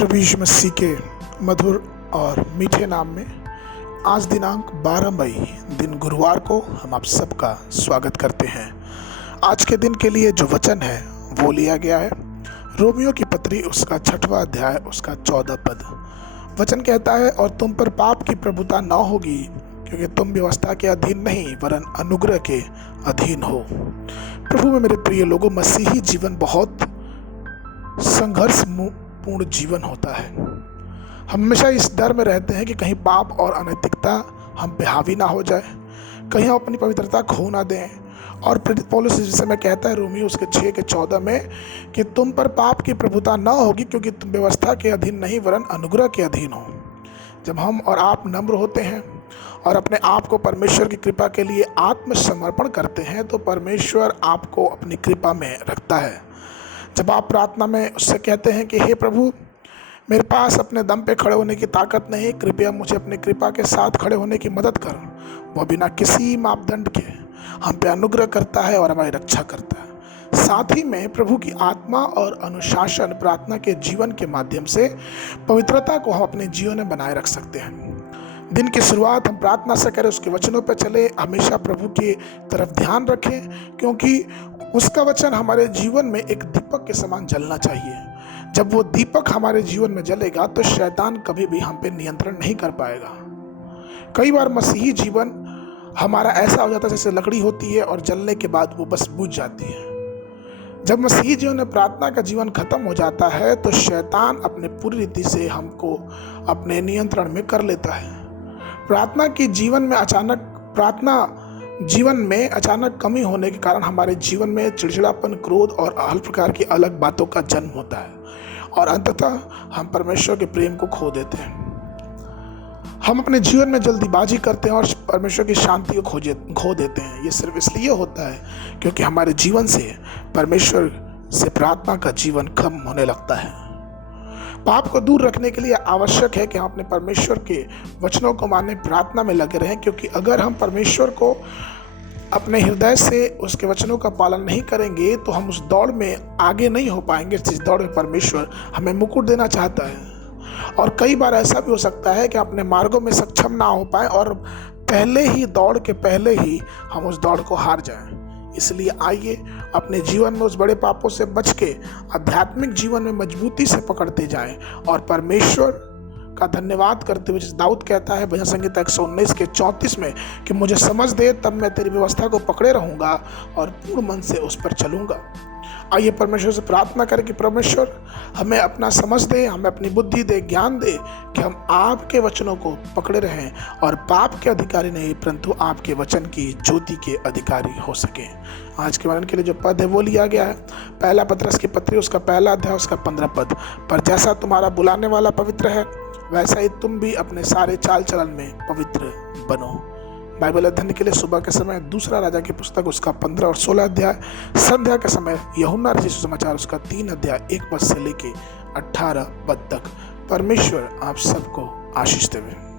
प्रभु यीशु मसीह के मधुर और मीठे नाम में आज दिनांक 12 मई दिन गुरुवार को हम आप सबका स्वागत करते हैं। आज के दिन के लिए जो वचन है वो लिया गया है रोमियो की पत्री उसका 6वां अध्याय उसका 14 पद। वचन कहता है, और तुम पर पाप की प्रभुता न होगी, क्योंकि तुम व्यवस्था के अधीन नहीं वरन अनुग्रह के अधीन हो। प्रभु में मेरे प्रिय लोगों, मसीही जीवन बहुत संघर्ष पूर्ण जीवन होता है। हम हमेशा इस डर में रहते हैं कि कहीं पाप और अनैतिकता हम पे हावी ना हो जाए, कहीं हम अपनी पवित्रता खो ना दें। और पौलुस इस विषय में कहता है रोमियो उसके 6 के 14 में कि तुम पर पाप की प्रभुता ना होगी, क्योंकि तुम व्यवस्था के अधीन नहीं वरन अनुग्रह के अधीन हो। जब हम और आप नम्र होते हैं और अपने आप को परमेश्वर की कृपा के लिए आत्मसमर्पण करते हैं तो परमेश्वर आपको अपनी कृपा में रखता है। जब आप प्रार्थना में उससे कहते हैं कि हे प्रभु, मेरे पास अपने दम पे खड़े होने की ताकत नहीं, कृपया मुझे अपनी कृपा के साथ खड़े होने की मदद कर, वो बिना किसी मापदंड के हम पे अनुग्रह करता है और हमारी रक्षा करता है। साथ ही में प्रभु की आत्मा और अनुशासन प्रार्थना के जीवन के माध्यम से पवित्रता को हम अपने जीवन में बनाए रख सकते हैं। दिन की शुरुआत हम प्रार्थना से करें, उसके वचनों पर चले, हमेशा प्रभु की तरफ ध्यान रखें, क्योंकि उसका वचन हमारे जीवन में एक दीपक के समान जलना चाहिए। जब वो दीपक हमारे जीवन में जलेगा तो शैतान कभी भी हम पे नियंत्रण नहीं कर पाएगा। कई बार मसीही जीवन हमारा ऐसा हो जाता है जैसे लकड़ी होती है और जलने के बाद वो बस बुझ जाती है। जब मसीही जीवन में प्रार्थना का जीवन खत्म हो जाता है तो शैतान अपने पूरी रीति से हमको अपने नियंत्रण में कर लेता है। प्रार्थना जीवन में अचानक कमी होने के कारण हमारे जीवन में चिड़चिड़ापन, क्रोध और हर प्रकार की अलग बातों का जन्म होता है और अंततः हम परमेश्वर के प्रेम को खो देते हैं। हम अपने जीवन में जल्दीबाजी करते हैं और परमेश्वर की शांति को खो देते हैं। ये सिर्फ इसलिए होता है क्योंकि हमारे जीवन से परमेश्वर से प्रार्थना का जीवन कम होने लगता है। पाप को दूर रखने के लिए आवश्यक है कि हम अपने परमेश्वर के वचनों को मानने प्रार्थना में लगे रहें, क्योंकि अगर हम परमेश्वर को अपने हृदय से उसके वचनों का पालन नहीं करेंगे तो हम उस दौड़ में आगे नहीं हो पाएंगे जिस दौड़ में परमेश्वर हमें मुकुट देना चाहता है। और कई बार ऐसा भी हो सकता है कि अपने मार्गों में सक्षम ना हो पाए और दौड़ के पहले ही हम उस दौड़ को हार जाएं। इसलिए आइए अपने जीवन में उस बड़े पापों से बच के आध्यात्मिक जीवन में मजबूती से पकड़ते जाएं और परमेश्वर का धन्यवाद करते हुए, जैसे दाऊद कहता है भजन संहिता 119 के 34 में कि मुझे समझ दे, तब मैं तेरी व्यवस्था को पकड़े रहूंगा और पूर्ण मन से उस पर चलूंगा। आइए परमेश्वर से प्रार्थना करें कि परमेश्वर हमें अपना समझ दे, हमें अपनी बुद्धि दे, ज्ञान दे कि हम आपके वचनों को पकड़े रहें और पाप के अधिकारी नहीं परंतु आपके वचन की ज्योति के अधिकारी हो सके। आज के वर्णन के लिए जो पद है वो लिया गया है पहला पत्रस की पत्री उसका 1 अध्याय उसका 15 पद। पर जैसा तुम्हारा बुलाने वाला पवित्र है वैसा ही तुम भी अपने सारे चाल चलन में पवित्र बनो। बाइबल अध्ययन के लिए सुबह के समय 2 राजा की पुस्तक उसका 15 और 16 अध्याय, संध्या के समय यूहन्ना रचित सुसमाचार उसका 3 अध्याय 1 पद से लेके 18 पद तक। परमेश्वर आप सबको आशीष देवे।